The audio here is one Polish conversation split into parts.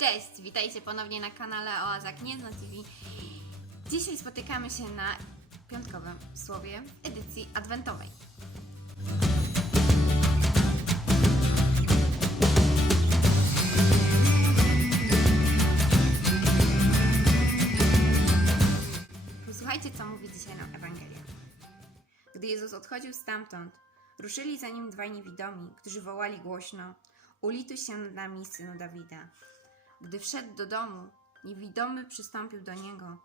Cześć, witajcie ponownie na kanale Oaza Gniezno TV. Dzisiaj spotykamy się na piątkowym słowie edycji adwentowej. Posłuchajcie, co mówi dzisiaj nam Ewangelia. Gdy Jezus odchodził stamtąd, ruszyli za nim dwaj niewidomi, którzy wołali głośno: Ulituj się nad nami, synu Dawida. Gdy wszedł do domu, niewidomy przystąpił do niego,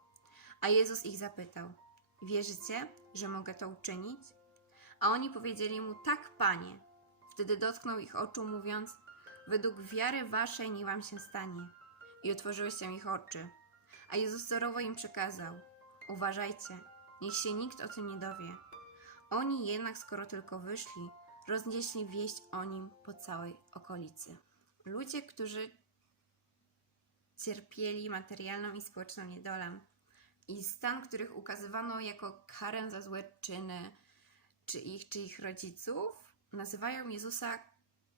a Jezus ich zapytał: Wierzycie, że mogę to uczynić? A oni powiedzieli mu: Tak, panie. Wtedy dotknął ich oczu, mówiąc: Według wiary waszej nie wam się stanie. I otworzyły się ich oczy. A Jezus surowo im przekazał: Uważajcie, niech się nikt o tym nie dowie. Oni jednak, skoro tylko wyszli, roznieśli wieść o nim po całej okolicy. Ludzie, którzy cierpieli materialną i społeczną niedolę i stan, których ukazywano jako karę za złe czyny, czy ich, czy ich rodziców, nazywają Jezusa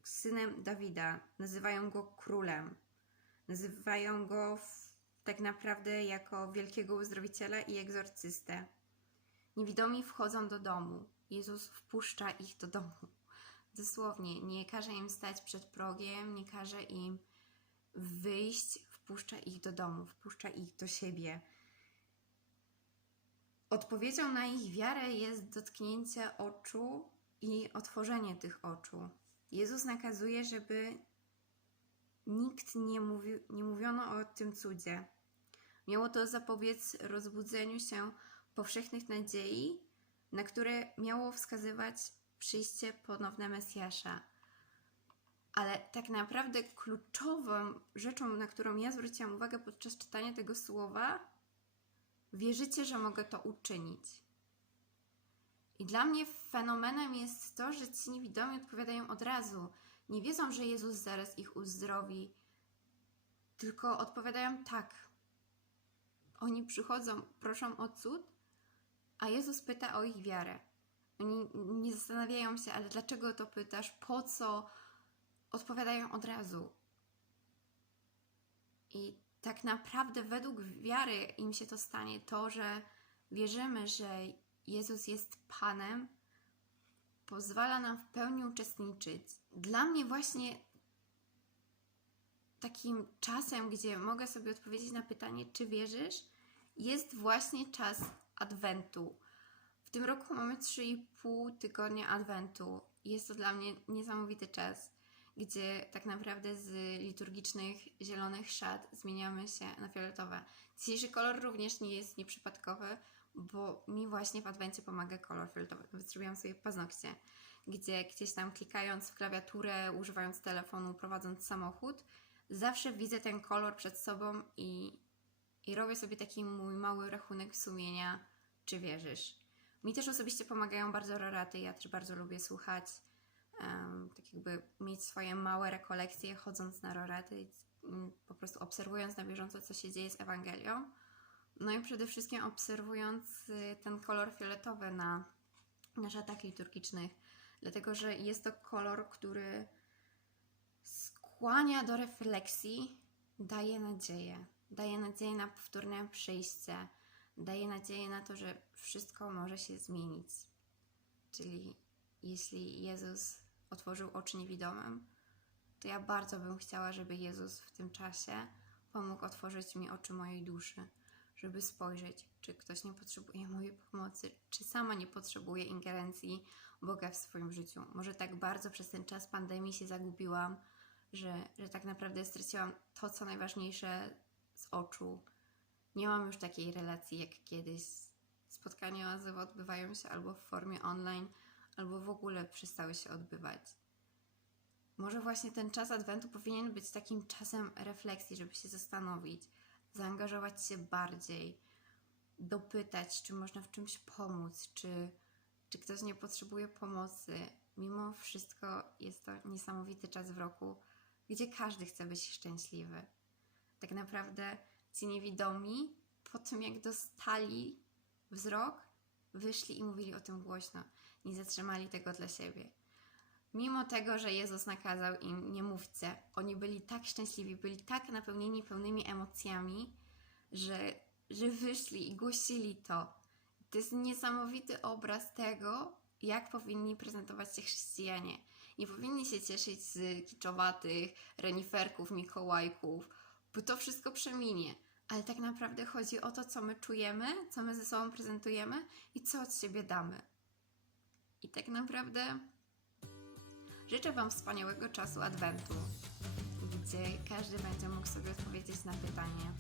synem Dawida, nazywają go królem, nazywają go w, tak naprawdę jako wielkiego uzdrowiciela i egzorcystę. Niewidomi wchodzą do domu. Jezus wpuszcza ich do domu. Dosłownie, nie każe im stać przed progiem, nie każe im wyjść, wpuszcza ich do domu, wpuszcza ich do siebie. Odpowiedzią na ich wiarę jest dotknięcie oczu i otworzenie tych oczu. Jezus nakazuje, żeby nikt nie, mówił, nie mówiono o tym cudzie. Miało to zapobiec rozbudzeniu się powszechnych nadziei, na które miało wskazywać przyjście ponowne Mesjasza. Ale tak naprawdę kluczową rzeczą, na którą ja zwróciłam uwagę podczas czytania tego słowa, wierzycie, że mogę to uczynić. I dla mnie fenomenem jest to, że ci niewidomi odpowiadają od razu. Nie wiedzą, że Jezus zaraz ich uzdrowi, tylko odpowiadają tak. Oni przychodzą, proszą o cud, a Jezus pyta o ich wiarę. Oni nie zastanawiają się, ale dlaczego to pytasz, po co? Odpowiadają od razu. I tak naprawdę według wiary im się to stanie, to, że wierzymy, że Jezus jest Panem, pozwala nam w pełni uczestniczyć. Dla mnie właśnie takim czasem, gdzie mogę sobie odpowiedzieć na pytanie, czy wierzysz, jest właśnie czas Adwentu. W tym roku mamy 3,5 tygodnia Adwentu. Jest to dla mnie niesamowity czas, gdzie tak naprawdę z liturgicznych zielonych szat zmieniamy się na fioletowe. Dzisiejszy kolor również nie jest nieprzypadkowy, bo mi właśnie w Adwencie pomaga kolor fioletowy. Nawet zrobiłam sobie paznokcie, gdzie gdzieś tam klikając w klawiaturę, używając telefonu, prowadząc samochód, zawsze widzę ten kolor przed sobą i, i robię sobie taki mój mały rachunek sumienia, czy wierzysz. Mi też osobiście pomagają bardzo roraty, ja też bardzo lubię słuchać, em, tak jakby mieć swoje małe rekolekcje chodząc na roraty, mm, po prostu obserwując na bieżąco, co się dzieje z Ewangelią. No i przede wszystkim obserwując y, ten kolor fioletowy na, na szatach liturgicznych, dlatego że jest to kolor, który skłania do refleksji, daje nadzieję. Daje nadzieję na powtórne przyjście, daje nadzieję na to, że wszystko może się zmienić. Czyli jeśli Jezus otworzył oczy niewidomym, to ja bardzo bym chciała, żeby Jezus w tym czasie pomógł otworzyć mi oczy mojej duszy, żeby spojrzeć, czy ktoś nie potrzebuje mojej pomocy, czy sama nie potrzebuje ingerencji Boga w swoim życiu. Może tak bardzo przez ten czas pandemii się zagubiłam, że, że tak naprawdę straciłam to, co najważniejsze z oczu. Nie mam już takiej relacji jak kiedyś. Spotkania oazowe odbywają się albo w formie online, albo w ogóle przestały się odbywać. Może właśnie ten czas Adwentu powinien być takim czasem refleksji, żeby się zastanowić, zaangażować się bardziej, dopytać, czy można w czymś pomóc, czy, czy ktoś nie potrzebuje pomocy. Mimo wszystko jest to niesamowity czas w roku, gdzie każdy chce być szczęśliwy. Tak naprawdę ci niewidomi, po tym jak dostali wzrok, wyszli i mówili o tym głośno. Nie zatrzymali tego dla siebie. mimo tego, że Jezus nakazał im nie mówcie, oni byli tak szczęśliwi, byli tak napełnieni pełnymi emocjami, że, że wyszli i głosili to. To jest niesamowity obraz tego, jak powinni prezentować się chrześcijanie. Nie powinni się cieszyć z kiczowatych reniferków, mikołajków, bo to wszystko przeminie. Ale tak naprawdę chodzi o to, co my czujemy, co my ze sobą prezentujemy i co od siebie damy. I tak naprawdę życzę Wam wspaniałego czasu Adwentu, gdzie każdy będzie mógł sobie odpowiedzieć na pytanie,